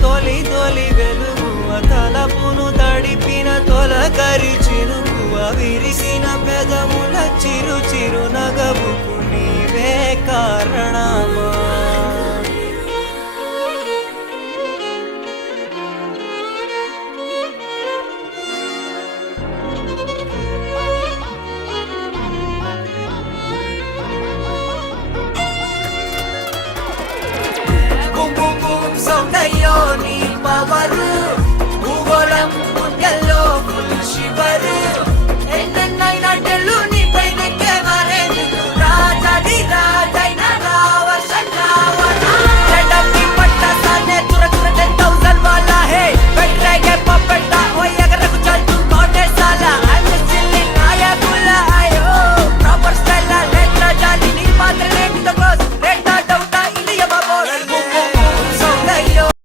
తొలి తొలి వెలుగువ తలపును తడిపిన తొలకరి చినుకువ విరిసిన పెదముల చిరు చిరు నగవుకు నీవే కారణమా